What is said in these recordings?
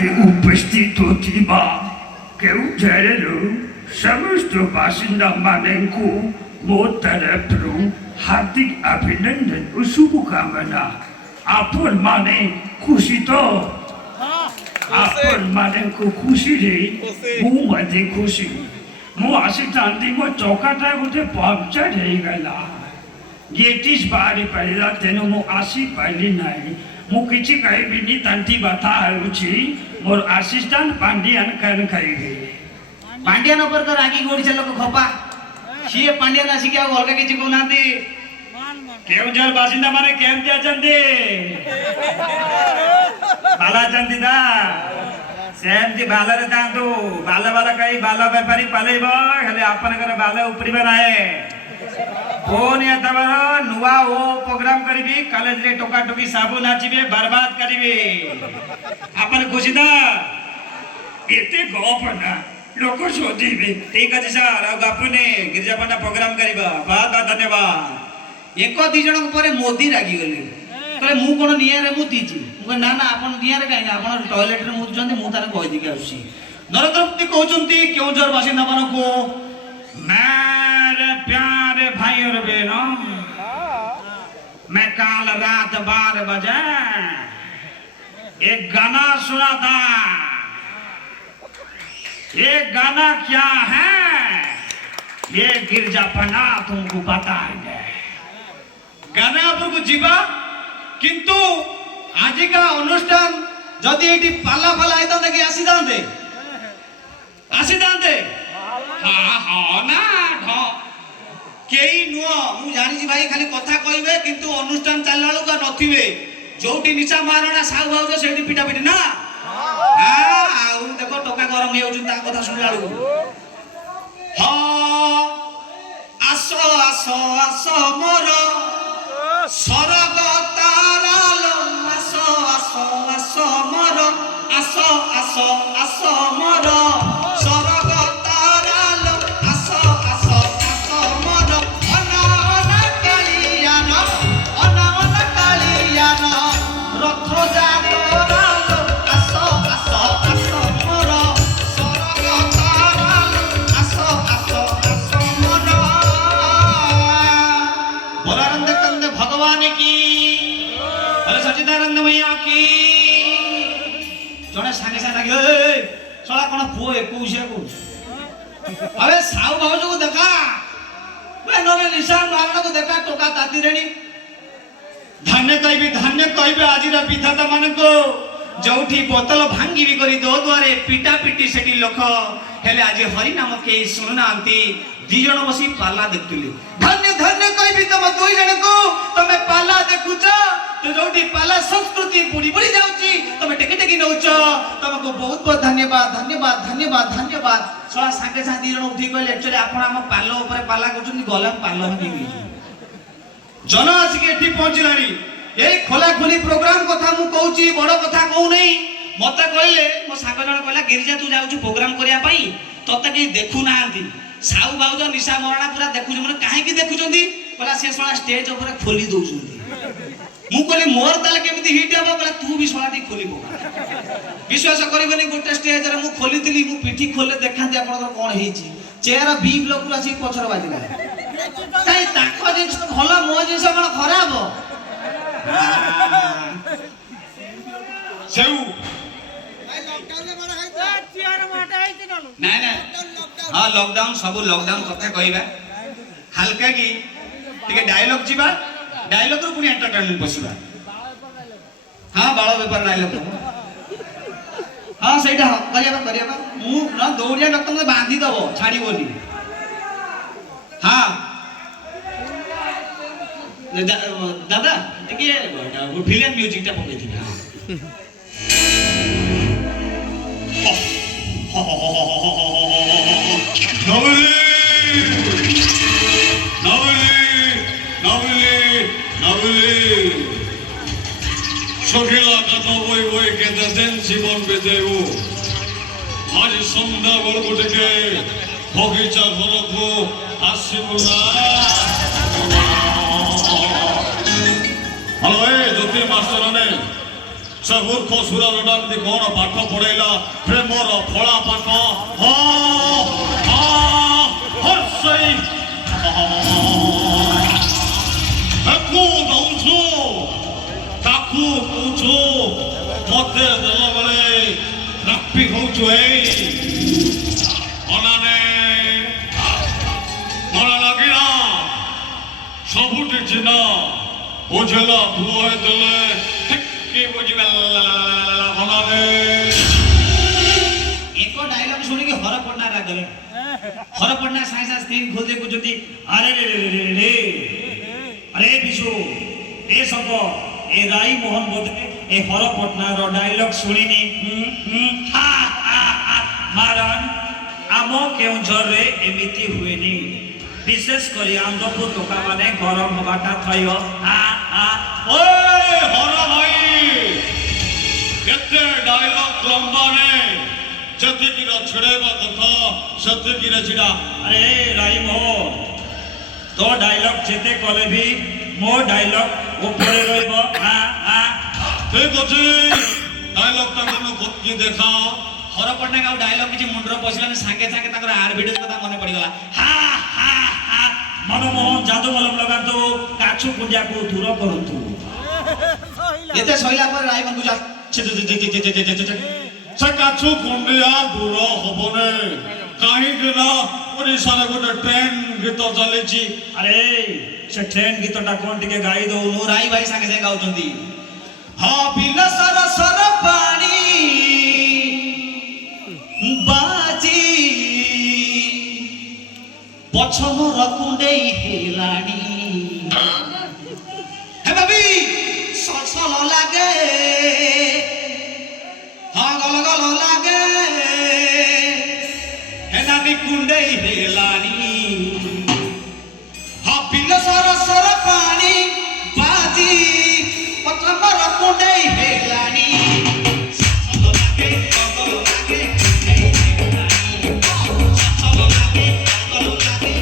उपस्थित होता केउझरु समस्त बासिन्दामानंकु मो तरफरु हार्दिक अभिनंदन और शुभकामना। आपण माने खुशी तो आपण माने को खुशी रे मु मधे खुशी मु आसी तांती मो चौकाटा गोटे पंक्चर हे गला गेटिस बारी पड़ेला तेनु मु आसी पाइली नाही मु किछि कहबिनी तांती बाता हेउछि मोर असिस्टेंट पांडियान कान खाइबे पांडियान ऊपर तो रागी गोड़ी लोक खपा सी पांडियान आसी क्या अलग किछि कोनांती केउझर बासिंदा माने केमति अछंती बाला चंदी दा सेमती बालरे तांतु बाला बाला कई बाला व्यापारी पालेबो खाली आपनकर बाला उपरिबे नाहे फोन या तबर नुवा ओ प्रोग्राम करिबी कॉलेज रे टोका टोकी साबु नाचिबे बर्बाद करिबे आपन खुशीदा एते गप ना लोक सोदिबे ठीक अछि सर आ गपुने गिरजा पंडा प्रोग्राम करिबा बहुत बहुत धन्यवाद। एक दी जन पर मोदी रागी गले कहले मु कोन निया रे मुतीची मु ना ना आपन निया रे काई आपन टॉयलेट रे मुतजंती मु ताने कहि दिके आउसी नरद्रप्ति कहउचंती केउझर बासिंदा मानको मेरे प्यारे भाई और बहनों मैं कल रात 12 बजे एक गाना सुना था। ये गाना क्या है ये गिरजा पंडा तुमको बताएंगे। गाना आपको जीवा किंतु आज का अनुष्ठान जदि एटी पाला पाला आइता कि आसी दांते हाँ हाँ ना ढ केई नुआ मु जानि छी भाई खाली कथा कहबे किंतु अनुष्ठान चलला लगा नथिबे जोटी निचा मारणा साउ भाउ सेठी पिटा पिटी ना हां आउ देखो टोका गरम हे होउछ ता कथा सुनला लगा हां आसो आसो आसो मोर सरग तारालो आसो आसो आसो मोर आसो आसो आसो मोर सरग तारालो आसो आसो आसो मोर अना अना कालियान रथ जातरालो आसो आसो आसो मोर सरग तारालो आसो आसो आसो मोर बोलानंद कंद भगवान की अरे सच्चिदानंद मैया की जने संगे संगे लागे ए सला कोन पुओ 21 को अबे साउ भाउज को देखा वे नने निशान मारना को देखा टोका ताती रेणी धन्य कहबे आजिर विधाता मान को जोठी बोतल भांगी भी करी दो द्वारे पिटा पिटी सेठी लोक हेले आज हरि नाम के सुननांती दी जण बसी पाला देखतली धन्य कहबी तुम दुई जण को तमे पाला देखुछ तो जोठी पाला संस्कृति बुड़ी बुड़ी जाउची तमे टेके टेके नउछ तुमको बहुत बहुत धन्यवाद धन्यवाद धन्यवाद धन्यवाद सला संगे सा दी जण उठी कहले एक्चुअली आपण हम पालो ऊपर पाला करछन गला पालो हम दी जन आज के एठी पहुंचलानी ए खोला खोली प्रोग्राम कथा मु कहूची बड़ कथा कहू नहीं मते कहले मो साग जण कहला गिरिजा तू जाउछु प्रोग्राम करिया पई तते के देखु नांती साउ बाउज निशा मरणा पूरा देखु मन काहे की देखुचंदी कहला से सोला स्टेज ऊपर खोली दोउचंदी मु कहले मोर ताले केमिति हिट हबो कहला तू भी सोला टी खोली पका विश्वास करबनी गोटे स्टेज रे मु खोलितली मु पिठी खोले देखांती आपन कोन हेची चेहरा बी ब्लॉक पूरा से पछर बाजिला काई ताको जिंस भलो मो जिंस कोन खराब सेउ नहीं हाँ लॉकडाउन सब लॉकडाउन कथा कहबा हल्का की टिके डायलॉग जीवा डायलॉग रो पुनी एंटरटेनमेंट बसबा हाँ बाळ व्यापार डायलॉग हाँ सेटा करिया मु न दौड़िया डॉक्टर में बांधी दबो छाड़ी बोली हाँ दादा टिके फिल्म म्यूजिक टा पकई थी সখিলা কথা বই বই কেঁদেছেন জীবন বেঁধেও আজ সন্ধ্যা গল্প থেকে বগিচা ঘরকু আসিব না হ্যালো জ্যোতি মাস্টার ସେ ମୂର୍ଖ ସୁରଟା ଏମିତି କଣ ପାଠ ପଢେଇଲା ପ୍ରେମର ଫଳା ପାଠ ସେଇ ତାକୁ ଦଉଛୁ ତାକୁ କହୁଛୁ ମତେ ଦେଲା ବେଳେ ରାପି ହଉଛୁ ଏଇ ଅନାନେ ଭଲ ଲାଗିଲା ସବୁଠି ଚିହ୍ନା ବୁଝିଲା ପୁଅ ହେଇଥିଲେ କି ବୁଝିଗଲା ଅନାନେ ଏକ ଡାଇଲଗ ଶୁଣିକି ହର ପଣ୍ଡା ରାଗଲେ हर पढ़ना साइंस स्क्रीन खोल दे कुछ होती अरे रे रे रे रे अरे बिशु ए सब ए राई मोहन बोधे ए हर पटना रो डायलॉग सुनिनी हा हा हा मारन आमो केउझर रे एमिति हुएनी विशेष करी आंदपुर टोका माने गरम हवाटा थयो हा हा ओए हर भाई केते डायलॉग लंबा ने जतिकिरा छड़ेबा कथा सत्यकिरा छिड़ा अरे राई मोहन तो डायलॉग जेते कले भी मो डायलॉग ऊपर रहइबो हा हा ठीक अछि डायलॉग ता कोनो कोकी देखा हर पटना का डायलॉग किछि मुंडरो पसिला ने सांगे सांगे ताकर आर वीडियो कथा मने पड़ी गला हा हा हा मनमोहन जादू मलम लगातो काछु पुंजा को दूर करंतु एते सहिला पर राई बंधु जा से काछु कुंडिया दूर होबने काहे के ना ओडिसा रे गोटे ट्रेन गीत चलेछि अरे से ट्रेन गीतटा कोन टिके गाई दो नु राई भाई संगे संगे गाउचंदी हा बिना सर सर पानी बाजी पछमर कुंडेई हेलानी हे बाबी ससल लागे हाँ गल गल लागे हे नानी कुंडेई हेलानी हाँ बिल सर सर पानी बाजी पछमर कुंडेई हेलानी ससल लागे गल लागे ससल लागे गल लागे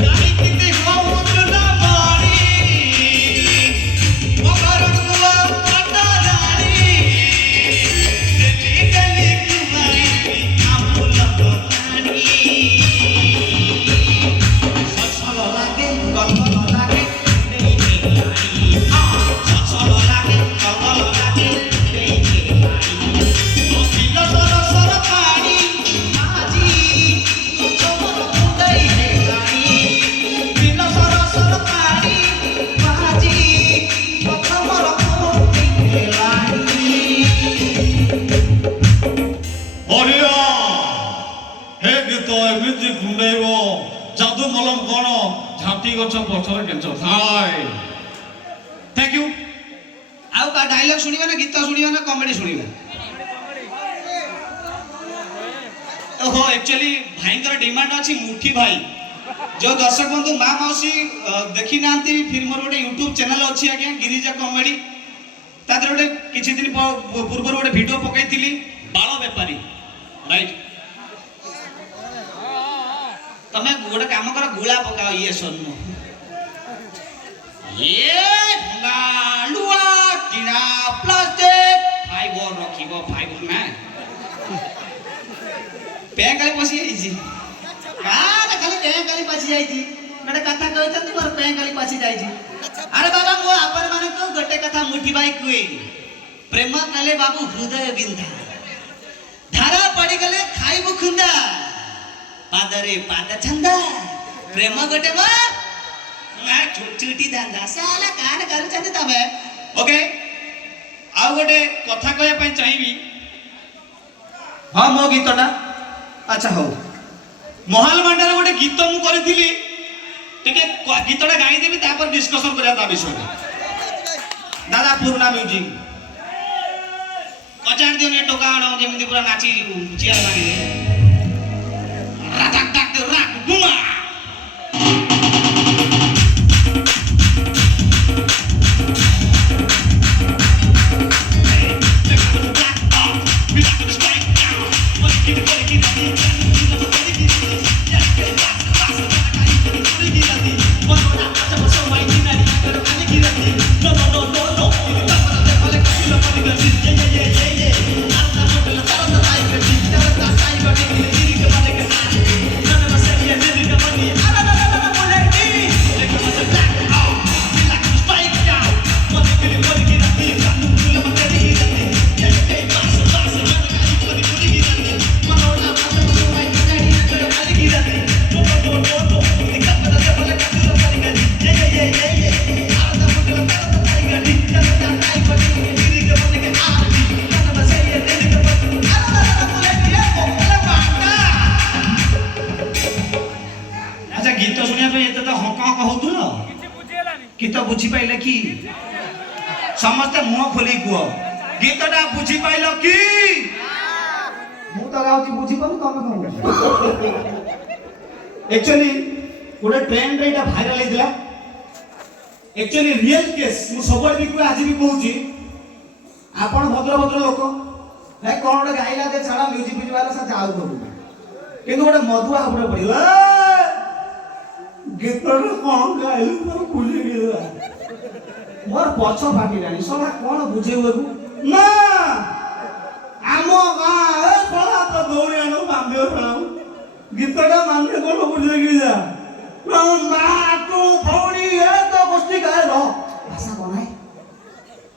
गाड़ी किते होत ना मारी मकरन गुला पता रानी दिल्ली दिल्ली कुमारी आमुल पानी ससल लागे गल लागे नहीं हेलानी ससल लागे गल लागे नहीं हेलानी बिल सर सर पानी आजी चमर कुंडई हेलानी बिल सर सर पानी आजी चमर कुंडई हेलानी बढ़िया हे गीत एमिति कुंडेइबो जादू मलम कोन झांटी गछ पछरे केंच थाय थैंक यू आउ का डायलॉग सुनिबा ना गीत सुनिबा ना कॉमेडी सुनिबा ओहो एक्चुअली भाईंकर डिमांड अछि मुठी भाई जो दर्शक बंधु मां मौसी देखि नांती फिर मोर गोटे YouTube चैनल अछि आज्ञा गिरिजा कॉमेडी तादर गोटे किछि दिन पूर्व गोटे वीडियो पकैतिली बाळ व्यापारी राइट तमे गोटे काम कर गुळा पकाओ ये सोन्नु ये गालुआ टीना प्लास्टिक फाइबर रखिबो फाइबर ना बैंक खाली पसी जाइछि का खाली बैंक खाली पसी जाइछि गोटे कथा कहतंती मोर बैंक खाली पसी जाइछि अरे बाबा मो आपन माने को गोटे कथा मुठी भाई कुए प्रेम कले बाबू हृदय बिंधा धारा पड़ी गले खाइबु खुंदा पादरे पाद छंदा प्रेम गोटे बा ना छुटी दांदा साला कान कर छते तबे ओके आ गोटे कथा कहया पई चाहिबी हां मो गीतटा अच्छा हो मोहल मंडल गोटे गीत मु करथिली टिके गीतटा गाई देबी तापर डिस्कशन करया ता विषय दादा पूर्णा म्यूजिक कचार दियो ने टोका आनो जेमिति पूरा नाची चिया लागे राक टाक दे राक बुमा No, समस्ते मुह खोली कुह गीतटा बुझी पाइल कि ମୁଁ ତ ଗାଉଛି ବୁଝିପାରୁନି ତମେ କଣ ବୁଝ एक्चुअली गोटे ट्रेंड रे एटा भाइराल हेतिला एक्चुअली रियल केस मु सबरे भी आज भी कहूची ଆପଣ ଭଦ୍ର ଭଦ୍ର ଲୋକ ନାଇଁ କଣ ଗୋଟେ ଗାଇଲା ଯେ ଛାଡ ମ୍ୟୁଜିକ ଫ୍ୟୁଜିକ ବାଲା ସା ଯାଉ କରୁ କିନ୍ତୁ ଗୋଟେ ମଧୁଆ ଉପରେ ପଡିଲା ଗୀତଟା କଣ ଗାଇଲୁ ତ ଭୁଲି ଗଲା ମୋର ପଛ ଫାଟିଲାଣି ସଲା କଣ ବୁଝେଇବାକୁ ନା ଆମ ଗାଁ ଏ କଳା ତ ଦୌଡ଼ି ଆଣୁ ବାନ୍ଧିବ ଖେଳାଉ ଗୀତଟା ମାନେ କଣ ବୁଝେଇ ଯା ମା ତୁ ଭଉଣୀ ଏ ତ ଗୋଷ୍ଠୀ ଗାଏ ରହ ଭାଷା ବନାଏ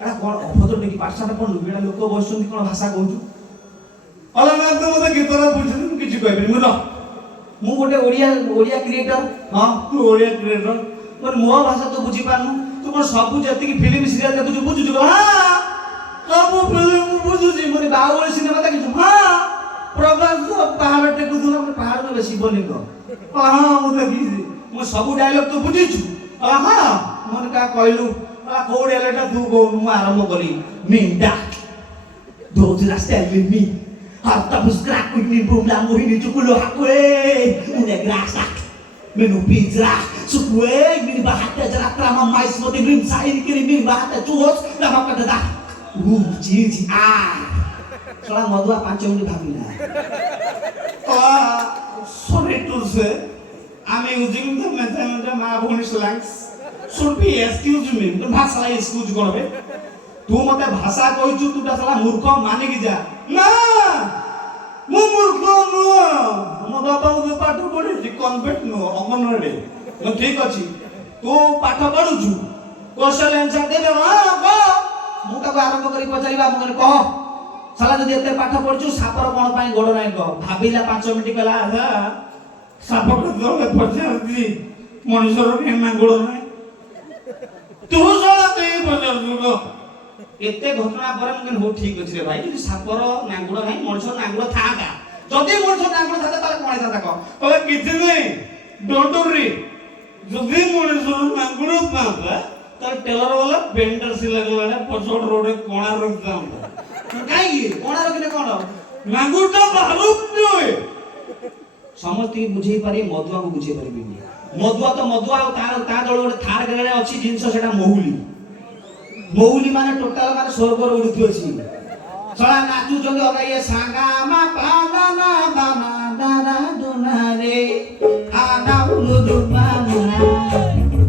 ଏଟା କଣ ଅଭଦ୍ର ନେଇକି ପାଠଶାଠ ପଢୁ ଏଟା ଲୋକ ବସୁଛନ୍ତି କଣ ଭାଷା କହୁଛୁ ଅଲଗା ତ ମତେ ଗୀତଟା ବୁଝିଲି ମୁଁ କିଛି କହିବିନି ମୁଁ ରହ ମୁଁ ଗୋଟେ ଓଡ଼ିଆ କ୍ରିଏଟର ହଁ ତୁ ଓଡ଼ିଆ କ୍ରିଏଟର ମୋର ମୋ ଭାଷା ତୁ ବୁଝିପାରୁନୁ ତୁ କଣ ସବୁ ଯେତିକି ଫିଲ୍ମ ସିରିଏଲ ଦେଖୁଛୁ ବୁଝୁଛୁ ହଁ ସବୁ ଫିଲ୍ମ ମୁଁ ବୁଝୁଛି ମାନେ ବାହୁବଳି ସିନେମା ଦେଖିଛୁ ହଁ ପ୍ରଭାସ ପାହାଡ଼ ଟେକୁଥିଲା ଗୋଟେ ପାହାଡ଼ ନେବେ ଶିବଲିଙ୍ଗ ହଁ ମୁଁ ଦେଖିଛି ମୁଁ ସବୁ ଡାଇଲଗ ତୁ ବୁଝିଛୁ ହଁ ମାନେ କାହା କହିଲୁ କୋଉଠି ହେଲେ ଏଟା ତୁ କହୁନୁ ମୁଁ ଆରମ୍ଭ କରି Minda ଦୋଜରା ställning harta buskrak ini bumla mohini cukulo hakwe une grasa menu pizza sukwe mini bahata jarak trama mais mote grim sain kiri mini bahata chuos nama kadada ji soal modua 5 menit bhabila sorry to say I'm using the method my own slangs should be excuse me भाषा excuse करबे तू मते भाषा कहछु तू साला मूर्ख माने की जा ना मु मूर्ख नु मो बाबा को पाठ पढी कन्वेंट नु अंगनवाड़ी म ठीक अछि तू पाठ पढुछु क्वेश्चन आंसर दे दे हां को ମୁଁ ତାକୁ ଆରମ୍ଭ କରି ପଚାରିବା ମୁଁ କହିଲି କହ ସାଲା ଯଦି ଏତେ ପାଠ ପଢୁଛୁ ସାପର କଣ ପାଇଁ ଗୋଡ ନାହିଁ କହ ଭାବିଲା 5 ମିନିଟ କଲା ସାପ କଦଳେ ପଚାରନ୍ତି ମଣିଷର କେନା ଗୋଡ ନାହିଁ ତୁ ସାଲା ଦେଇ ପଚାରଛୁ ଏତେ ଘଟଣା ପରେ ମୁଁ କହିଲି ହଉ ଠିକ ଅଛି ରେ ଭାଇ ଯଦି ସାପର ନାଙ୍ଗୁଡ ନାହିଁ ମଣିଷର ନାଙ୍ଗୁଡ ଥାଆନ୍ତା ଯଦି ମଣିଷର ନାଙ୍ଗୁଡ ଥାନ୍ତା ତାହେଲେ କଣ ହେଇଥାନ୍ତା କହ କହିଲେ କିଛି ନାହିଁ ଡୋଣ୍ଟରି ଯଦି ମଣିଷର ନାଙ୍ଗୁଡ ଥାନ୍ତା ତାହେଲେ ଟେଲର ବାଲା ପେଣ୍ଟର ସିଲା ଗଲାରେ ପଛପଟ ରୋଡେ କଣା ରଖିଥାନ୍ତା କାହିଁକି କଣା ରଖିଲେ କଣ ନାଙ୍ଗୁଡଟା ବାହାରୁନି ସମସ୍ତଙ୍କୁ ବୁଝେଇ ପାରି ମଧୁଆକୁ ବୁଝେଇ ପାରିବିନି ମଧୁଆ ତ ମଧୁଆ ଆଉ ତା ଦଳ ଗୋଟେ ଥାର ଗାରେ ଅଛି ଜିନିଷ ସେଟା ମହୁଲି ମାନେ ଟୋଟାଲ ମାନେ ସ୍ୱର୍ଗରେ ଉଡୁଥିବ ସି ସଳା ନାଚୁଛନ୍ତି ଅଗା ଇଏ ସାଙ୍ଗା ମା ପାଦାନା ଦାନା ଦାରା ଦୁନାରେ ଆନା ଉଲୁ ଦୁମା ମୁନା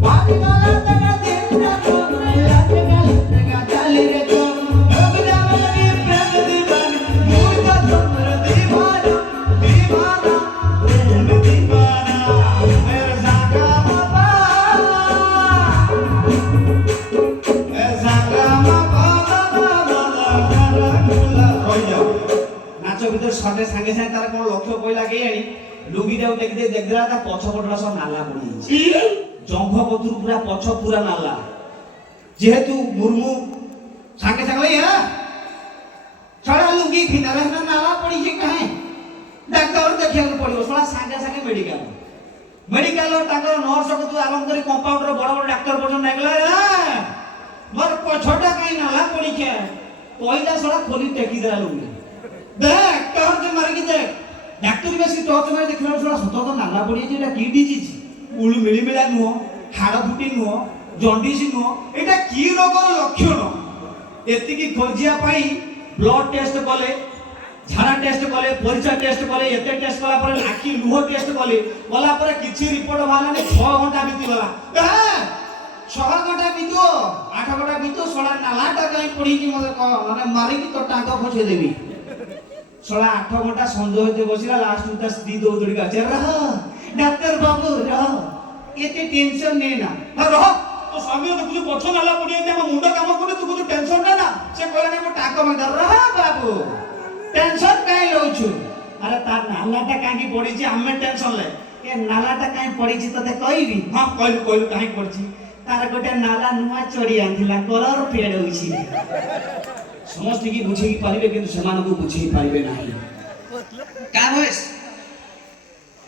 ବାରି ଗଲା ତକା ଦିନ କୋରେ ଲାଗା ଚାଲି ରେ ତୋର ଅଗଲା ମରି ପ୍ରେମ ଦିବାନି ମୁର୍ଖ ତୋର ଦିବାନା ପ୍ରେମ ଦିବାନା मेरे सागा बाबा नाच भीतर सटे सांगे सांगे तार कोन लक्ष्य पइला के आनी लुंगीटा टेक दे देख देला ता पछ पटला सब नाला पड़ी जंघ पतुर पूरा पछ पूरा नाला जेहेतु मुर्मू सांगे सांगे या छड़ा लुंगी भीतर ना नाला पड़ी जे काहे डॉक्टर देखिया को पड़ियो सला सांगे सांगे मेडिकल ताकर नर्स को तू आराम करी कंपाउंडर बड़ बड़ डॉक्टर पर्यंत नागला मोर पछटा काई नाला पड़ी के पहिला सड़ा खोली टेकी देला लुंगी देख टॉर्च मार के देख डॉक्टर बेसी टॉर्च मार देखला सड़ा सत तो नाला पड़ी जे एटा की डिजीज उल मिली मिला नुह हाड़ फुटी नुह जॉन्डिस नुह एटा की रोगर लक्षण एति की खोजिया पाई ब्लड टेस्ट कले झाड़ा टेस्ट कले परिचय टेस्ट कले एते टेस्ट कला पर आखी लुह टेस्ट कले गला पर किछि रिपोर्ट बाला ने 6 घंटा बीती गला 6 घंटा बीतो 8 घंटा बीतो सळा नालाटा काई पड़ी कि मते माने मारी की तो टांका फसे देबी सळा 8 घंटा संजो होते बसिला लास्ट में ता स्त्री दौड़ी का चल रहा डॉक्टर बाबू रह एते टेंशन ने ना रह तो स्वामी तो कुछ पछ नाला पड़ी जे हम मुंडा काम करे तू कुछ टेंशन ना से कहला ने मो टांका में रह बाबू टेंशन काई लउछु अरे तार नालाटा काई पड़ी छी हमें टेंशन ले ए नालाटा काई पड़ी छी तते कहबी हां कहलु काई पड़ी छी तार गोटे नाला नुआ चढ़ी आंथिला कलर फेड होइछि समस्त की बुझेई पारिबे किंतु समान को बुझेई पारिबे नाही का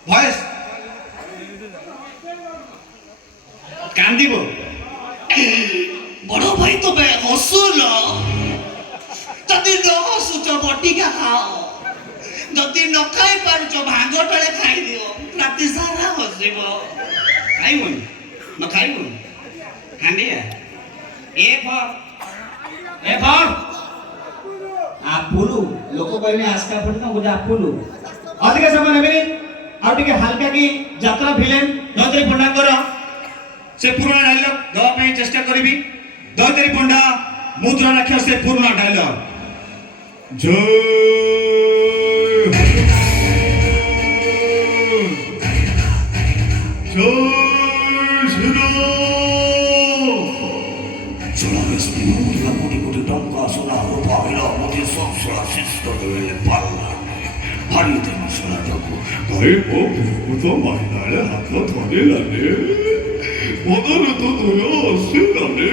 भॉइस कांदिबो बड़ो भाई ଭାଇ ତମେ ହସୁନ ଯଦି ନ ହସୁଛ ବଟିକା ଖାଅ ଯଦି ନ ଖାଇ ପାରୁଛ ଭାଙ୍ଗ ଟଳେ ଖାଇଦିଅ ରାତି ସାରା ହସିବ ଖାଇବୁନି ନ ଖାଇବୁନି ହାଣ୍ଡିଆ ଏ ଫର ଆପୁଲୁ ଲୋକ କହିଲେ ଆସ୍କା ପଡି ତ ଗୋଟେ ଆପୁଲୁ ଅଧିକ ସମୟ ନେବେନି ଆଉ ଟିକେ ହାଲକା କି ଯାତ୍ରା ଫିଲ୍ମ ଦୈତାରୀ ପଣ୍ଡାଙ୍କର ସେ ପୁରୁଣା ଡାଇଲଗ ଦେବା ପାଇଁ ଚେଷ୍ଟା କରିବି ଦୈତାରୀ ପଣ୍ଡା ମୁଦ୍ରା ରାକ୍ଷ ସେ ପୁରୁଣା ଡାଇଲଗ ଜୟ Shriram Solaresti muutilla kotikoti tankaa sodaa rupailla, muuten sopsua sistoille pallanne. Harjoitella sodatako. Kai puhuta mainaille hakka tonillanne. Modana totoja sinanne.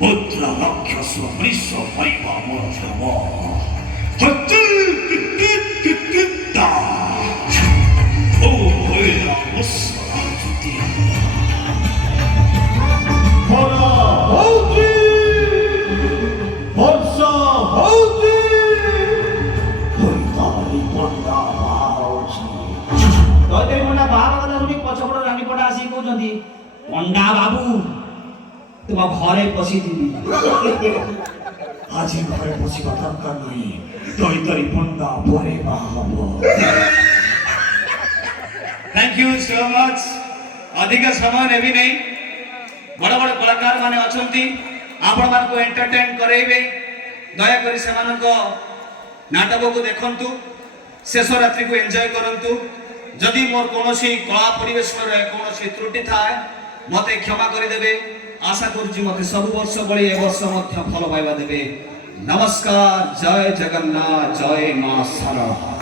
Mutra rakkassa missä vaivaa mortamaa. Hattel kittitta. Oira mussara tutialla. Hara hauti. Horsa hauti. Hoitari panda mahauchi. Daitari Panda ବାହାର କଥା ଶୁଣି ପଛପଟ ରାଣୀ ପଣ୍ଡା ଆସିକି କହୁଛନ୍ତି ପଣ୍ଡା ବାବୁ ତୁମ ଘରେ ପଶିଥିବି ଆଜି ଘରେ ବସିବା ଦରକାର ନାହିଁ ଦୈତାରୀ ପଣ୍ଡା ପରେ ବାହା ହବ थैंक यू सो मच अधिक समय नेबी नहीं बड़ बड़ कलाकार माने अछंती आपण मान को एंटरटेन करेबे दया करी सेमान को नाटक को देखंतु शेष रात्रि को एंजॉय करंतु जदि मोर कोनोसी कला परिवेशन रे कोनोसी त्रुटि थाए मते क्षमा करि देबे आशा करूची मते सब वर्ष बळी ए वर्ष मध्य फल पाइबा देबे नमस्कार जय जगन्नाथ जय मां शारदा